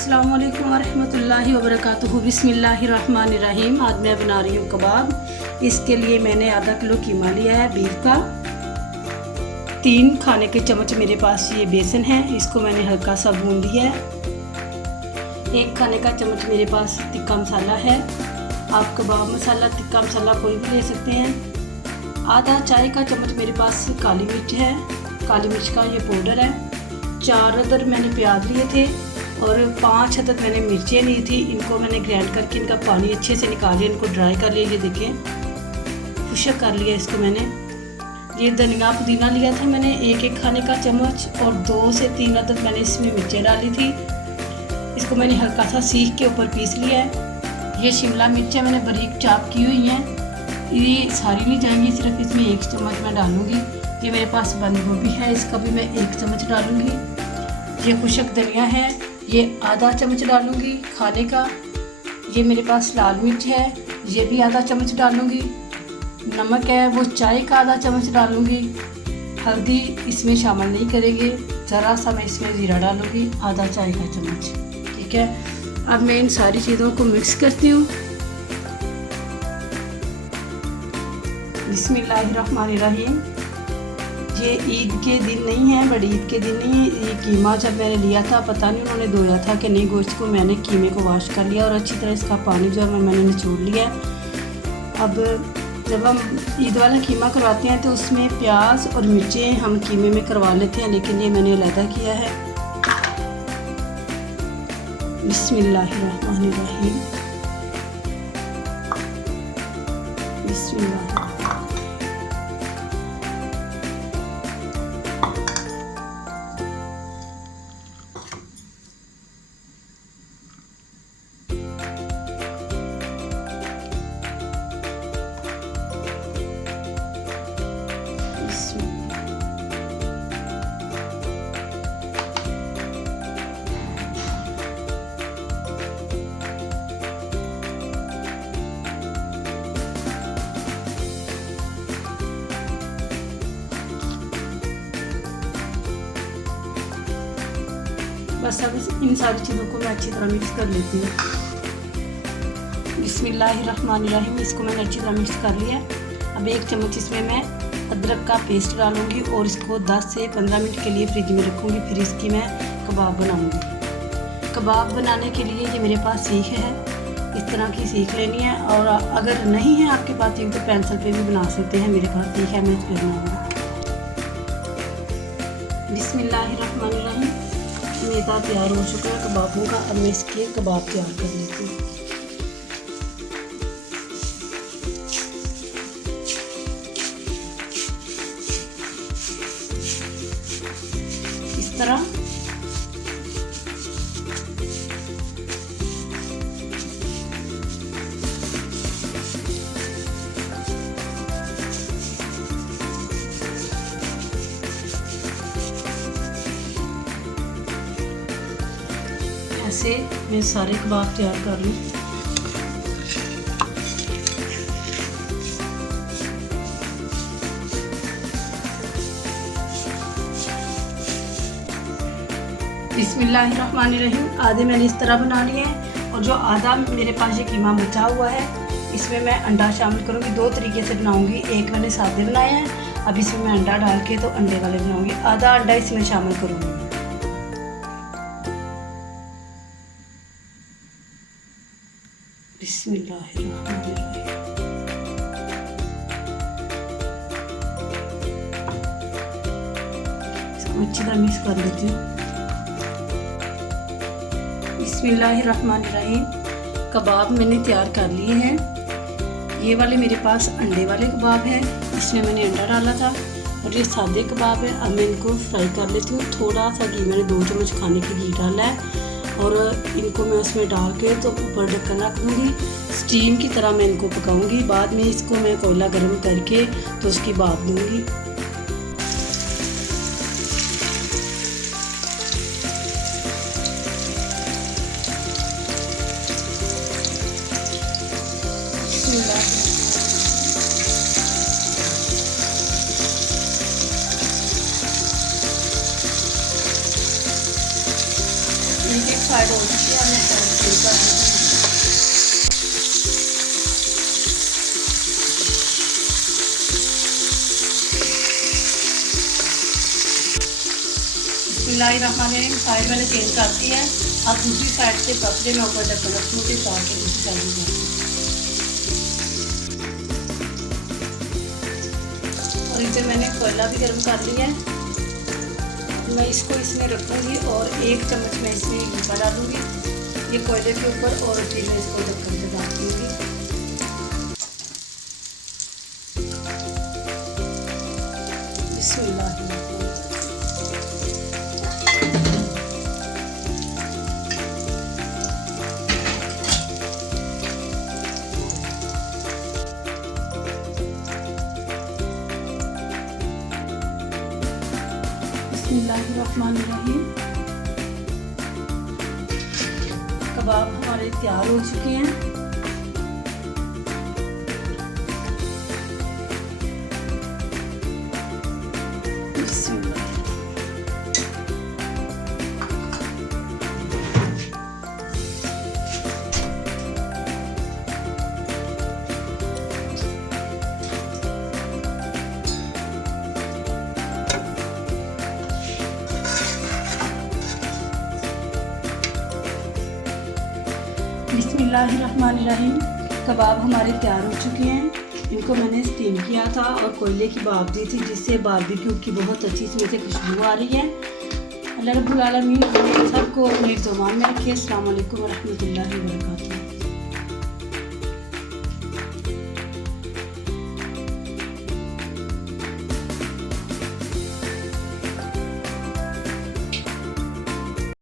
अस्सलाम वालेकुम वरहमतुल्लाहि वबरकातुहू। बिस्मिल्लाहिर्रहमानिर्रहीम। आज मैं बना रही हूँ कबाब। इसके लिए मैंने आधा किलो कीमा लिया है बीफ का। 3 खाने के चम्मच मेरे पास ये बेसन है, इसको मैंने हल्का सा भून लिया है। 1 खाने का चम्मच मेरे पास तिक्का मसाला है। आप कबाब मसाला तिक्का मसाला कोई भी ले सकते हैं। आधा चाय का चम्मच मेरे पास काली मिर्च है, काली मिर्च का ये पाउडर है। 4 अदर मैंने प्याज लिए थे और 5 अदद मैंने मिर्चें ली थी। इनको मैंने ग्राइंड करके इनका पानी अच्छे से निकाल लिया, इनको ड्राई कर लिया। ये देखें, खुशक कर लिया इसको मैंने। ये धनिया पुदीना लिया था मैंने 1-1 खाने का चम्मच और 2 से 3 अदद मैंने इसमें मिर्चें डाली थी। इसको मैंने हल्का सा सीख के ऊपर पीस लिया है। ये शिमला मिर्चें मैंने बारीक चाप की हुई हैं, ये सारी नहीं जाएंगी, सिर्फ इसमें 1 चम्मच मैं डालूँगी। ये मेरे पास बंद गोभी है, इसका भी मैं 1 चम्मच डालूँगी। ये खुशक धनिया है, ये आधा चम्मच डालूँगी खाने का। ये मेरे पास लाल मिर्च है, ये भी आधा चम्मच डालूँगी। नमक है वो चाय का आधा चम्मच डालूँगी। हल्दी इसमें शामिल नहीं करेंगे, ज़रा सा मैं इसमें ज़ीरा डालूँगी, आधा चाय का चम्मच। ठीक है, अब मैं इन सारी चीज़ों को मिक्स करती हूँ। बिस्मिल्लाहिर्रहमानिर्रहीम। ये ईद के दिन नहीं है, बड़ी ईद के दिन नहीं है। ये कीमा जब मैंने लिया था, पता नहीं उन्होंने धोया था कि नहीं गोश्त को। मैंने कीमे को वॉश कर लिया और अच्छी तरह इसका पानी जो है मैंने निचोड़ लिया। अब जब हम ईद वाला कीमा करवाते हैं तो उसमें प्याज और मिर्चें हम कीमे में करवा लेते हैं, लेकिन ये मैंने अलहदा किया है। बिस्मिल्लाहिर्रहमानिर्रहीम। बिस्मिल्लाह। बस अब इन सारी चीज़ों को मैं अच्छी तरह मिक्स कर लेती हूँ। बिस्मिल्लाहिर्रहमानिर्रहीम। इसको मैंने अच्छी तरह मिक्स कर लिया। अब 1 चम्मच इसमें मैं अदरक का पेस्ट डालूँगी और इसको 10 से 15 मिनट के लिए फ्रिज में रखूँगी। फिर इसकी मैं कबाब बनाऊँगी। कबाब बनाने के लिए ये मेरे पास सीख है, इस तरह की सीख लेनी है। और अगर नहीं है आपके पास सीख तो पेंसिल पे भी बना सकते हैं। मेरे पास सीख है, मैं इस पर बनाऊँगी। बिस्मिल्लाहिर्रहमानिर्रहीम। मैदा तैयार हो चुका है कबाबों का। अब मैं इसके कबाब तैयार कर लेती हूँ। इस तरह ऐसे मैं सारे कबाब तैयार कर लूँ। बिस्मिल्लाहिर्रहमानिर्रहीम। आधे मैंने इस तरह बना लिए हैं और जो आधा मेरे पास ये कीमा बचा हुआ है इसमें मैं अंडा शामिल करूँगी। 2 तरीके से बनाऊँगी। एक मैंने सादे बनाए हैं, अब इसमें मैं अंडा डाल के तो अंडे वाले बनाऊँगी। आधा अंडा इसमें शामिल करूँगी। बिस्मिल्लाहिर्रहमानिर्रहीम। इसको अच्छी तरह मिक्स कर लेती हूँ। बिस्मिल्लाहिर्रहमानिर्रहीम। कबाब मैंने तैयार कर लिए हैं। ये वाले मेरे पास अंडे वाले कबाब हैं, इसमें मैंने अंडा डाला था। और ये सादे कबाब है। अब मैं इनको फ्राई कर लेती हूँ। थोड़ा सा घी, मैंने 2 चम्मच खाने की घी डाला है और इनको मैं उसमें डाल के तो ऊपर ढक्कन रख दूँगी। स्टीम की तरह मैं इनको पकाऊंगी। बाद में इसको मैं कोयला गर्म करके तो उसकी भाप दूँगी। साइड हो चुकी है, मैं साइड फ्री कर दूँगी। बिस्मिल्लाहिर्रहमानिर्रहीम। साइड मैंने चेंज कर दी है। अब दूसरी साइड से पतले में ऊपर ढक्कन रखूँगी, तार के दूसरी साइड में जाऊँगी। और इधर मैंने कोयला भी गर्म कर लिया है। मैं इसको इसमें रखूँगी और 1 चम्मच मैं इसमें घी डालूँगी ये कोयले के ऊपर, और फिर मैं इसको ढक्कन से ढक दूँगी। बिस्मिल्लाह। बिस्मिल्लाहिर्रहमानिर्रहीम। कबाब हमारे तैयार हो चुके हैं। बिस्मिल्लाहिर्रहमानिर्रहीम। कबाब हमारे तैयार हो चुके हैं। इनको मैंने स्टीम किया था और कोयले की भाप दी थी, जिससे बारबेक्यू की बहुत अच्छी इसमें से खुशबू आ रही है। अल्लाह रब्बुल आलमीन सबको अपने ज़ुबान में रखे। अस्सलाम वालेकुम व रहमतुल्लाहि व बरकातुहू।